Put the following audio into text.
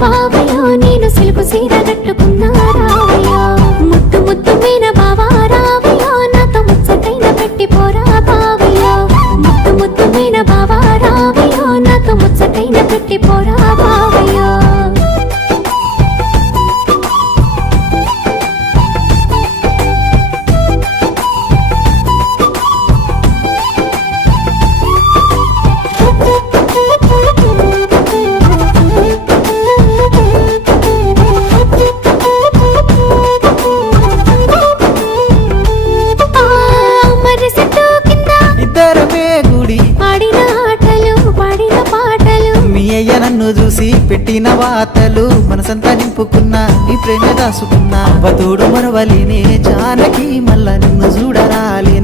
బావయ్యో నేను సిలుకు సీర కట్టుకున్నా రావయ్యో ముద్దు ముద్దు మీన బావా రావయ్యో నాతో ముచ్చటైన పెట్టిపోరా బావయ్యో ముద్దు ముద్దు మీన బావా రావయ్యో నాతో ముచ్చటైన పెట్టిపోరా బావయ్యో నన్ను చూసి పెట్టిన వాతలు మనసంతా నింపుకున్నా నీ ప్రేమ దాసుకున్నా అవ్వతోడు మరవలినే జానకి మళ్ళా నిన్ను చూడరాలి